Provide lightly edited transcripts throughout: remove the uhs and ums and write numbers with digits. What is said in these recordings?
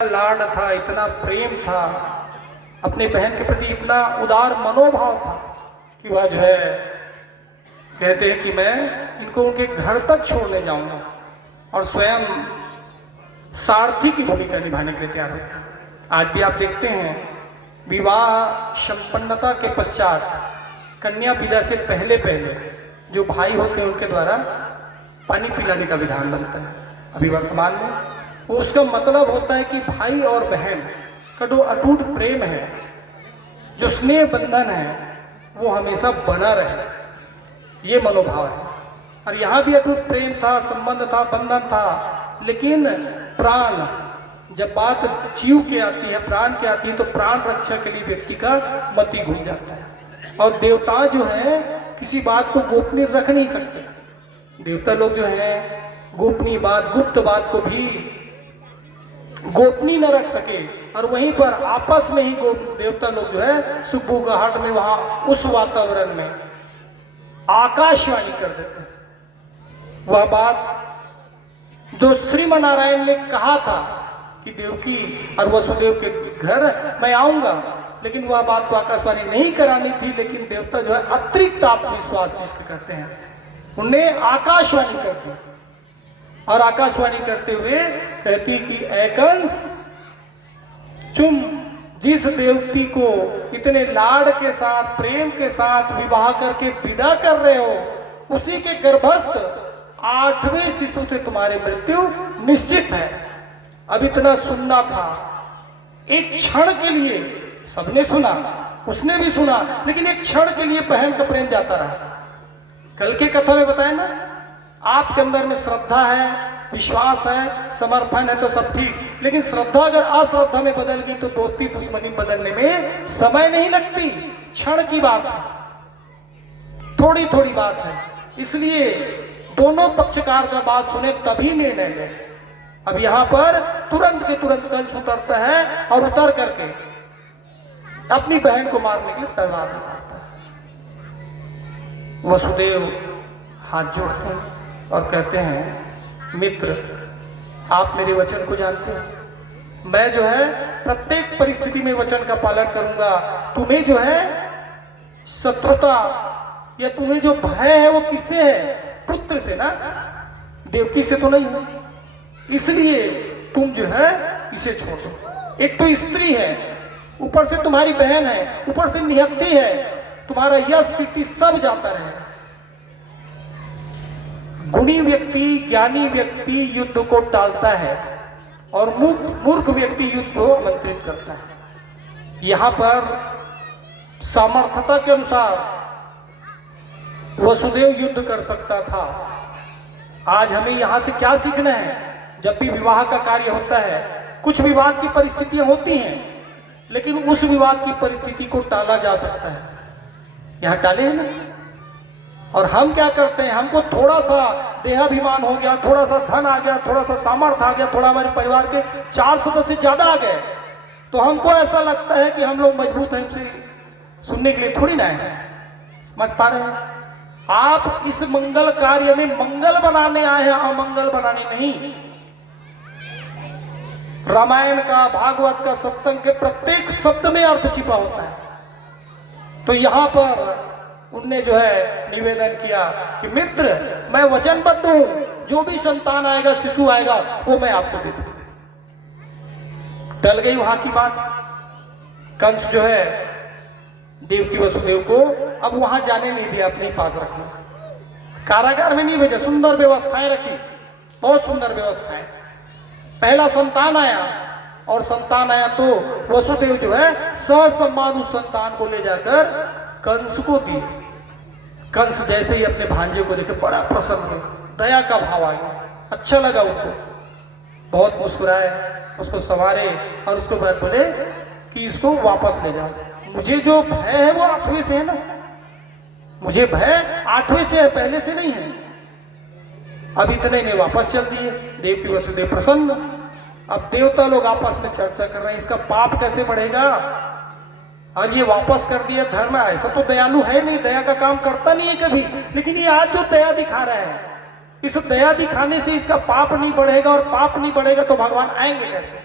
लाड था, इतना प्रेम था, अपने बहन के प्रति इतना उदार मनोभाव था कि वह जो है कहते हैं कि मैं इनको उनके घर तक छोड़ने जाऊंगा और स्वयं सारथी की भूमिका निभाने के लिए तैयार होता। आज भी आप देखते हैं विवाह संपन्नता के पश्चात कन्या विदा से पहले पहले जो भाई होते हैं उनके द्वारा पानी पिलाने का विधान बनता है। अभी वर्तमान में वो उसका मतलब होता है कि भाई और बहन का जो अटूट प्रेम है, जो स्नेह बंधन है, वो हमेशा बना रहे, ये मनोभाव है। और यहाँ भी अटूट प्रेम था, संबंध था, बंधन था, लेकिन प्राण जब बात जीव की आती है, प्राण की आती है, तो प्राण रक्षा के लिए व्यक्ति का मति घूम जाता है। और देवता जो है किसी बात को गोपनीय रख नहीं सकते। देवता लोग जो है गोपनीय बात, गुप्त बात को भी गोपनीय न रख सके, और वहीं पर आपस में ही देवता लोग जो है सुबुगाहट में वहां उस वातावरण में आकाशवाणी कर देते हैं। वह बात जो श्रीमन नारायण ने कहा था कि देवकी और वसुदेव के घर मैं आऊंगा, लेकिन वह बात तो आकाशवाणी नहीं करानी थी, लेकिन देवता जो है अतिरिक्त आत्मविश्वास जिसको कहते हैं, उन्हें आकाशवाणी कर दी। और आकाशवाणी करते हुए कहती कि एकंस, तुम जिस देवकी को इतने लाड के साथ, प्रेम के साथ विवाह करके विदा कर रहे हो, उसी के गर्भस्थ 8वें शिशु से तुम्हारी मृत्यु निश्चित है। अब इतना सुनना था, एक क्षण के लिए सबने सुना, उसने भी सुना, लेकिन एक क्षण के लिए बहन का प्रेम जाता रहा। कल के कथा में बताया ना, आपके अंदर में श्रद्धा है, विश्वास है, समर्पण है तो सब ठीक, लेकिन श्रद्धा अगर अश्रद्धा में बदल गई तो दोस्ती दुश्मनी बदलने में समय नहीं लगती, क्षण की बात है, थोड़ी थोड़ी बात है। इसलिए दोनों पक्षकार का बात सुने तभी निर्णय ले। अब यहां पर तुरंत के तुरंत कंस उतरता है और उतर करके अपनी बहन को मारने के लिए तलवार उठाता है। वसुदेव हाथ जोड़ते हैं और कहते हैं, मित्र आप मेरे वचन को जानते हैं, मैं जो है प्रत्येक परिस्थिति में वचन का पालन करूंगा। तुम्हें जो है शत्रुता या तुम्हें जो भय है वो किससे है? पुत्र से ना, देवकी से तो नहीं है। इसलिए तुम जो है इसे छोड़ दो। एक तो स्त्री है, ऊपर से तुम्हारी बहन है, ऊपर से निहत्ती है, तुम्हारा यश कीर्ति सब जाता रहे। गुणी व्यक्ति, ज्ञानी व्यक्ति युद्ध को टालता है और मूर्ख व्यक्ति युद्ध को आमंत्रित करता है। यहां पर सामर्थ्यता के अनुसार वसुदेव युद्ध कर सकता था। आज हमें यहां से क्या सीखना है? जब भी विवाह का कार्य होता है, कुछ विवाद की परिस्थितियां होती हैं, लेकिन उस विवाद की परिस्थिति को टाला जा सकता है। यहां टाले हैं ना। और हम क्या करते हैं, हमको थोड़ा सा देहाभिमान हो गया, थोड़ा सा धन आ गया, थोड़ा सा सामर्थ्य आ गया, थोड़ा हमारे परिवार के 4 सदस्य ज्यादा आ गए, तो हमको ऐसा लगता है कि हम लोग मजबूत हैं, हमसे सुनने के लिए थोड़ी ना है। समझ पा रहे हैं? आप इस मंगल कार्य में मंगल बनाने आए हैं, अमंगल बनाने नहीं। रामायण का, भागवत का, सत्संग के प्रत्येक शब्द में अर्थ छिपा होता है। तो यहां पर उनने जो है निवेदन किया कि मित्र मैं वचनबद्ध हूं, जो भी संतान आएगा, शिशु आएगा, वो मैं आपको दे दूंगा। टल गई वहां की बात। कंस जो है देवकी वसुदेव को अब वहां जाने नहीं दिया, अपने पास रखना, कारागार में नहीं भेजा, सुंदर व्यवस्थाएं रखी, बहुत सुंदर व्यवस्थाएं। पहला संतान आया, और संतान आया तो वसुदेव जो है ससम्मान उस संतान को ले जाकर कंस को दी। कंस जैसे ही अपने भांजे को देखे बड़ा प्रसन्न हो, दया का भाव आ गया, अच्छा लगा उनको, बहुत मुस्कुराए, उसको संवारे और उसको बोले कि इसको वापस ले जाओ। मुझे जो भय है वो 8वें से है ना, मुझे भय 8वें से है, पहले से नहीं है। अब इतने में वापस चल दिए। देवकी वसुदेव प्रसन्न। अब देवता लोग आपस में चर्चा कर रहे हैं, इसका पाप कैसे बढ़ेगा, और ये वापस कर दिया। धर्म ऐसा तो दयालु है नहीं, दया का काम करता नहीं है कभी, लेकिन ये आज जो दया दिखा रहा है, इस दया दिखाने से इसका पाप नहीं बढ़ेगा, और पाप नहीं बढ़ेगा तो भगवान आएंगे कैसे?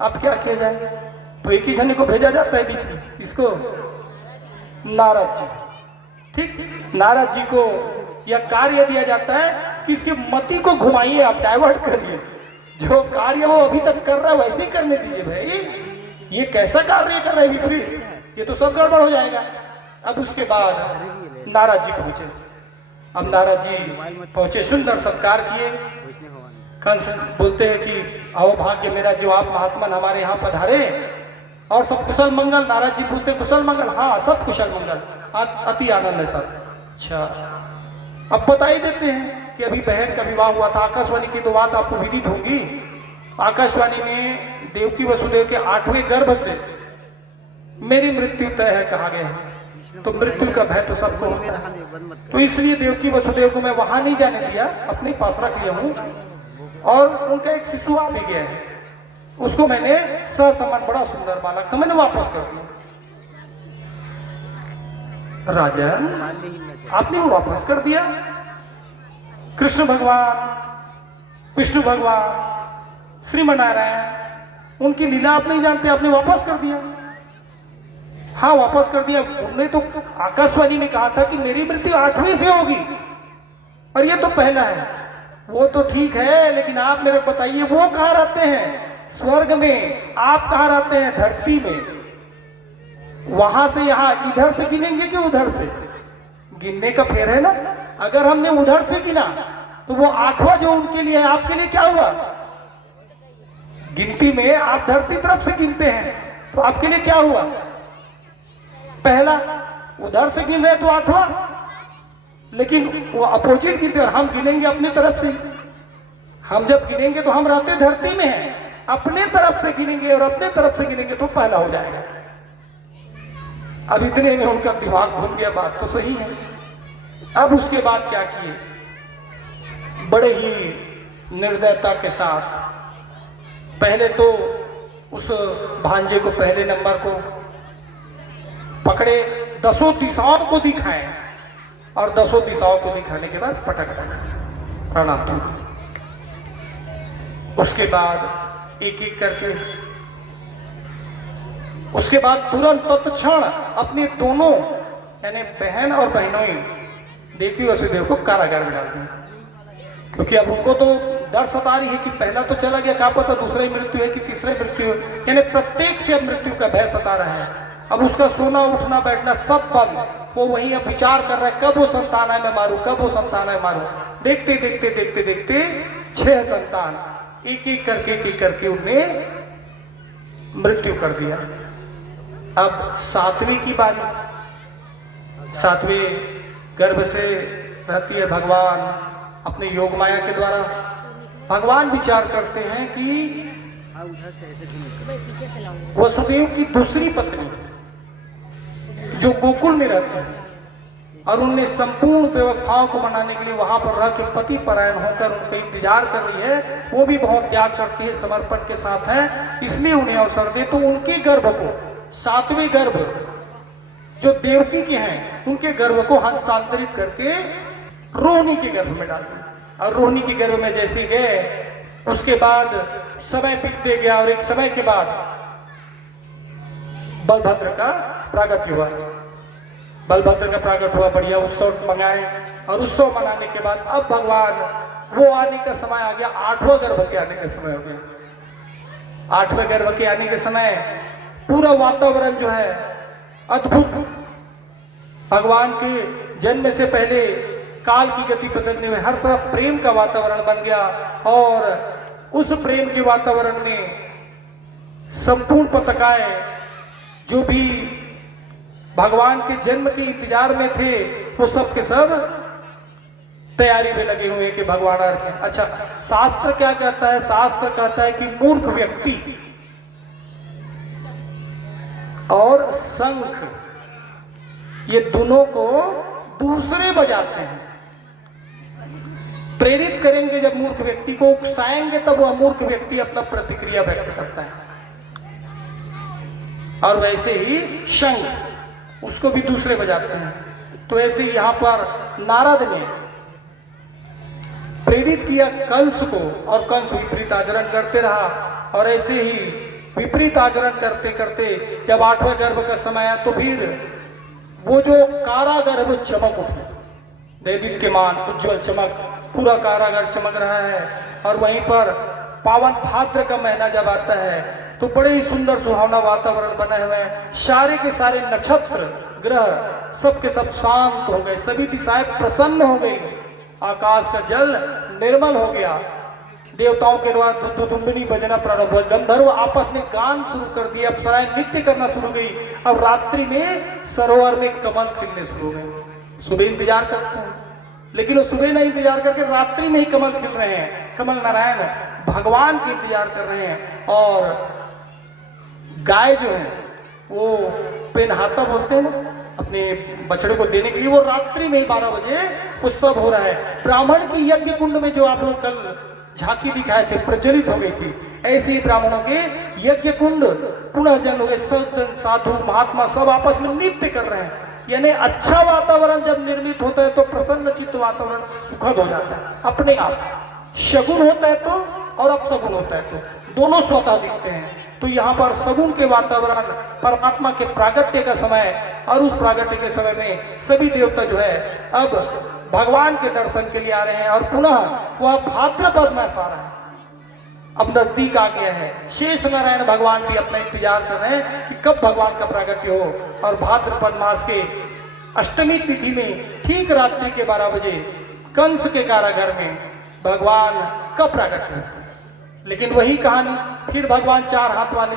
अब क्या किया जाए? तो एक ही जने को भेजा जाता है बीच में, इसको नारद जी। ठीक, नारद जी को यह कार्य दिया जाता है कि इसकी मति को घुमाइए, आप डाइवर्ट करिए, जो कार्य वो अभी तक कर रहा है वैसे ही करने दीजिए भाई। ये कैसा कार्य कर रहे हैं विपरीत, ये तो सब गड़बड़ हो जाएगा। अब उसके बाद नारद जी पहुंचे। अब नारद जी पहुंचे, सुंदर सत्कार किए। कंस बोलते हैं कि आओ भाग्य मेरा जो आप महात्मन हमारे यहाँ पधारे और सब कुशल मंगल। नारद जी पूछते कुशल मंगल? हाँ सब कुशल मंगल, अति आनंद है सब। अच्छा, अब बता ही देते हैं कि अभी बहन का विवाह हुआ था। आकाशवाणी की तो बात आपको विदित होगी। आकाशवाणी में देवकी वसुदेव के 8वें गर्भ से मेरी मृत्यु तय है कहा गया है। तो मृत्यु का भय तो सबको होता है, तो इसलिए देवकी वसुदेव को मैं वहां नहीं जाने दिया, अपने पास रख लिया हूं। और उनका एक शिशु आ भी गया है, उसको मैंने ससमान बड़ा सुंदर बालक था, मैंने वापस कर दिया। राजा आपने वो वापस कर दिया? कृष्ण भगवान, विष्णु भगवान, श्रीमनारायण, उनकी लीला आप नहीं जानते, आपने वापस कर दिया? हाँ वापस कर दिया। उन्होंने तो आकाशवाणी में कहा था कि मेरी मृत्यु 8वें से होगी, और ये तो पहला है। वो तो ठीक है, लेकिन आप मेरे को बताइए वो कहाँ रहते हैं? स्वर्ग में। आप कहाँ रहते हैं? धरती में। वहां से यहां इधर से गिनेंगे कि उधर से? गिनने का फेर है ना। अगर हमने उधर से गिना तो वो 8वां जो उनके लिए है, आपके लिए क्या हुआ? गिनती में आप धरती तरफ से गिनते हैं, तो आपके लिए क्या हुआ? पहला। उधर से गिन रहे तो 8वां, लेकिन वो अपोजिट गिनते और हम गिनेंगे अपनी तरफ से। हम जब गिनेंगे तो हम रहते धरती में हैं, अपने तरफ से गिनेंगे और अपने तरफ से गिनेंगे तो पहला हो जाएगा। अब इतने में उनका दिमाग घूम गया, बात तो सही है। अब उसके बाद क्या किए? बड़े ही निर्दयता के साथ पहले तो उस भांजे को पहले नंबर को पकड़े, 10 दिशाओं को दिखाए, और 10 दिशाओं को दिखाने के बाद पटक दिया, प्रणाम। उसके बाद एक एक करके, उसके बाद तुरंत तत्क्षण अपने दोनों यानी बहन और बहनोई देवकी वसुदेव को कारागार में डाल दिया। क्योंकि अब उनको तो डर सता रही है कि पहला तो चला गया, क्या पता दूसरी मृत्यु है कि तीसरी मृत्यु है, यानी प्रत्येक से अब मृत्यु का भय सता रहा है। अब उसका सोना उठना बैठना सब बंद। वो वही अब विचार कर रहा है कब वो संतान है मैं मारूं, कब वो संतान है मारूं। देखते देखते देखते देखते 6 संतान एक एक करके उनने मृत्यु कर दिया। अब 7वीं की बारी। 7वें गर्भ से रहती है भगवान अपने योग माया के द्वारा। भगवान विचार करते हैं कि वसुदेव की दूसरी पत्नी जो गोकुल में रहती है और उनने संपूर्ण व्यवस्थाओं को बनाने के लिए वहां पर रह के पति परायण होकर उनका इंतजार कर रही है, वो भी बहुत त्याग करती है, समर्पण के साथ है, इसलिए उन्हें अवसर दे। तो उनके गर्भ को 7वें गर्भ जो देवकी के हैं उनके गर्भ को हस्तांतरित करके रोहिणी के गर्भ में डाल दिया। और रोहिणी के गर्भ में जैसे गए उसके बाद समय बीतते गया और एक समय के बाद बलभद्र का प्रागट्य हुआ। बलभद्र का प्रागट हुआ, बढ़िया उत्सव मंगाए और उत्सव मनाने के बाद अब भगवान वो आने का समय आ गया। 8वां गर्भ के आने का समय हो गया। 8वें गर्भ के आने के समय पूरा वातावरण जो है अद्भुत। भगवान के जन्म से पहले काल की गति बदलने में हर तरफ प्रेम का वातावरण बन गया और उस प्रेम के वातावरण में संपूर्ण पताकाएं जो भी भगवान के जन्म के इंतजार में थे वो सब के सब तैयारी में लगे हुए कि भगवान आ रहे हैं। अच्छा, शास्त्र क्या कहता है? शास्त्र कहता है कि मूर्ख व्यक्ति और शंख ये दोनों को दूसरे बजाते हैं। प्रेरित करेंगे जब मूर्ख व्यक्ति को, उकसाएंगे तब वह मूर्ख व्यक्ति अपना प्रतिक्रिया व्यक्त करता है। और वैसे ही शंख उसको भी दूसरे बजाते हैं। तो ऐसे यहां पर नारद ने प्रेरित किया कंस को और कंस विपरीत आचरण करते रहा और ऐसे ही विपरीत आचरण करते करते जब 8वें गर्भ का समय आया तो फिर वो जो कारागर्भ चमक उठे, दैदीप्यमान उज्जवल चमक, पूरा कारागार चमक रहा है। और वहीं पर पावन भाद्र का महीना जब आता है तो बड़े ही सुंदर सुहावना वातावरण बने हुए हैं। सारे के सारे नक्षत्र ग्रह सब के सब शांत हो गए, सभी दिशाएं प्रसन्न हो गई, आकाश का जल निर्मल हो गया। देवताओं के द्वारा दुदुम्बिनी बजना प्रारंभ हुआ, गंधर्व आपस में गान शुरू कर दिए, अप्सराएं नृत्य करना शुरू गई। अब रात्रि में सरोवर में कमल खिलने शुरू हो गए। सुबह इंतजार करते हैं, लेकिन वो सुबह नहीं इंतजार करके रात्रि में ही कमल खिल रहे हैं। कमल नारायण भगवान के इंतजार कर रहे हैं। और गाय जो है वो पेनहाता बोलते हैं अपने बछड़े को देने के लिए, वो रात्रि में ही 12 बजे उत्सव हो रहा है। ब्राह्मण की यज्ञ कुंड में जो आप लोग कल झांकी दिखाए थे, प्रज्वलित हो गई थी, ऐसे ही ब्राह्मणों के यज्ञ कुंड पुनः जन हुए। संत साधु महात्मा सब आपस में नृत्य कर रहे हैं। यानी अच्छा वातावरण जब निर्मित होता है तो प्रसन्न चित्त वातावरण सुखद हो जाता है अपने आप। शगुन होता है तो और अपशगुन होता है तो दोनों स्वतः दिखते हैं। तो यहाँ पर सगुन के वातावरण, परमात्मा के प्रागट्य का समय, और उस प्रागट्य के समय में सभी देवता जो है अब भगवान के दर्शन के लिए आ रहे हैं। और पुनः वह भाद्रपद मास आ रहा है, अब नजदीक आ गया है। शेष नारायण भगवान भी अपना इंतजार कर रहे हैं कि कब भगवान का प्रागट्य हो। और भाद्रपद मास के अष्टमी तिथि में ठीक रात्रि के 12 बजे कंस के कारागार में भगवान का प्रागट्य है। लेकिन वही कहानी, फिर भगवान 4 हाथ वाले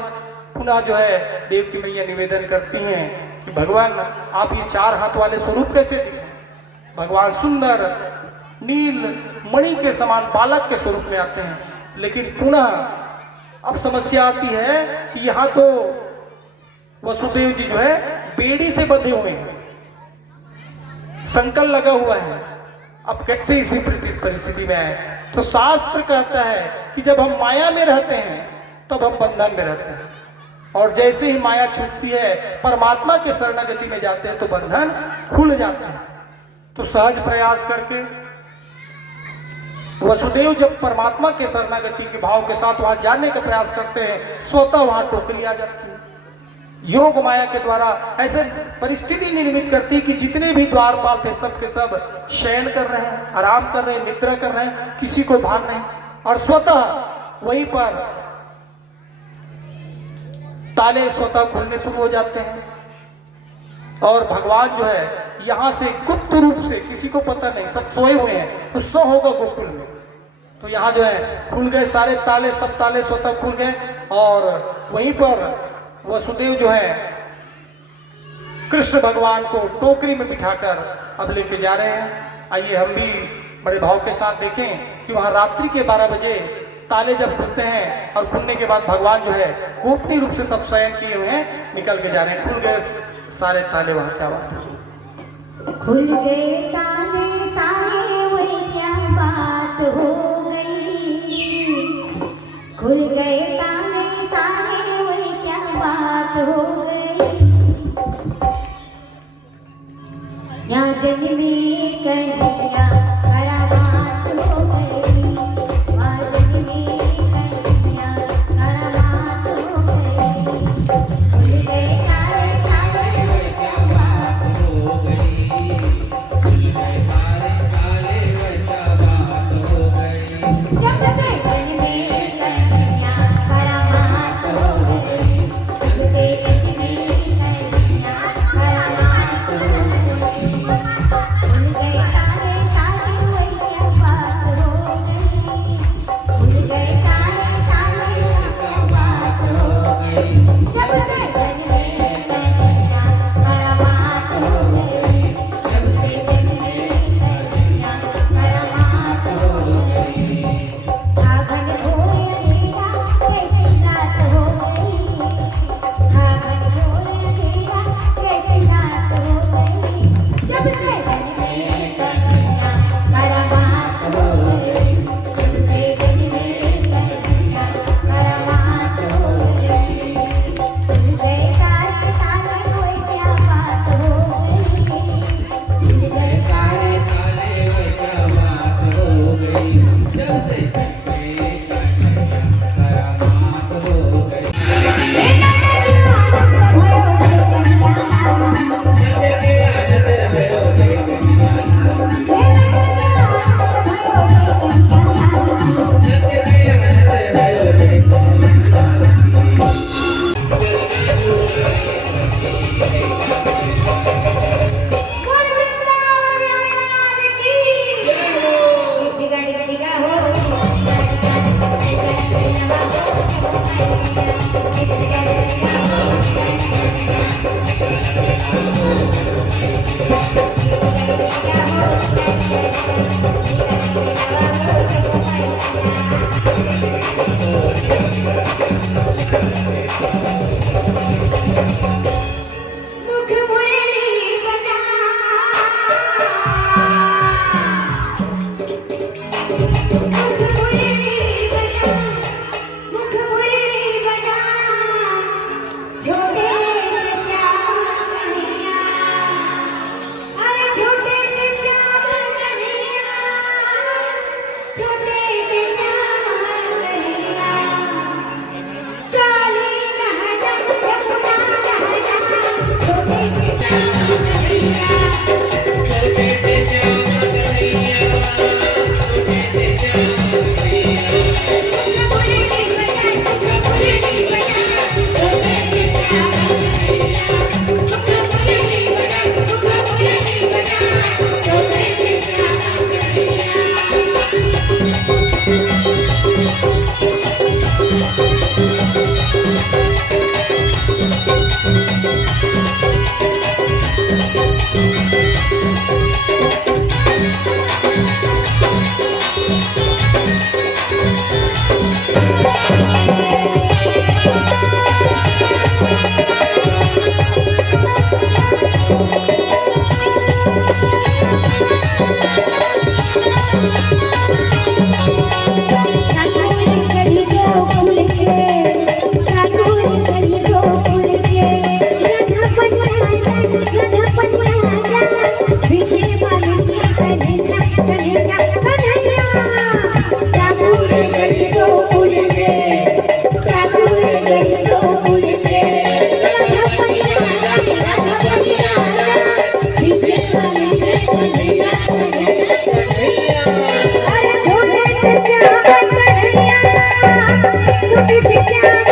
पुनः जो है देव की मैया निवेदन करती हैं कि भगवान आप ये 4 हाथ वाले स्वरूप कैसे दिखे। भगवान सुंदर नील मणि के समान बालक के स्वरूप में आते हैं। लेकिन पुनः अब समस्या आती है कि यहाँ तो वसुदेव जी जो है बेड़ी से बंधे हुए हैं, संकल लगा हुआ है। अब कैसे इस विपरीत परिस्थिति में आए? तो शास्त्र कहता है कि जब हम माया में रहते हैं तब हम बंधन में रहते हैं, और जैसे ही माया छूटती है परमात्मा के शरणागति में जाते हैं तो बंधन खुल जाते हैं। तो सहज प्रयास करके वसुदेव जब परमात्मा के शरणागति के भाव के साथ वहां जाने का प्रयास करते हैं, स्वतः वहां टोकरी आ जाती है। योग माया के द्वारा ऐसे परिस्थिति निर्मित करती कि जितने भी द्वारपाल थे सब के सब शयन कर रहे हैं, आराम कर रहे हैं, निद्रा कर रहे हैं, किसी को भान नहीं। और स्वतः वहीं पर ताले स्वतः खुलने शुरू हो जाते हैं। और भगवान जो है यहां से गुप्त रूप से, किसी को पता नहीं, सब सोए हुए हैं, उत्सव होगा गोकुल में, तो यहाँ जो है खुल गए सारे ताले, सब ताले स्वतः खुल गए। और वहीं पर वसुदेव जो है कृष्ण भगवान को टोकरी में बिठाकर अब लेके जा रहे हैं। आइए हम भी बड़े भाव के साथ देखें कि वहां रात्रि के 12 बजे ताले जब खुलते हैं, और खुलने के बाद भगवान जो है गोपनीय रूप से सब शयन किए हुए हैं निकल के जा रहे हैं। खुल गए सारे ताले, वहां क्या बात है? खुल गए ताले सारे, वही क्या बात हो गई। खुल गए ताले सारे, वही क्या बात हो गई। यहाँ जन्मी कन्हैया करामात हो गई। वहाँ जन्मी कन्हैया करामात हो गई। खुल गए ताले सारे, वही क्या बात हो गई। खुल गए ताले सारे, वही क्या बात हो गई। जब से जन्मी कन्हैया करामात हो गई। जब से जन्मी कन्हैया करामात हो गई। खुल गए ताले सारे, छुपी थी क्या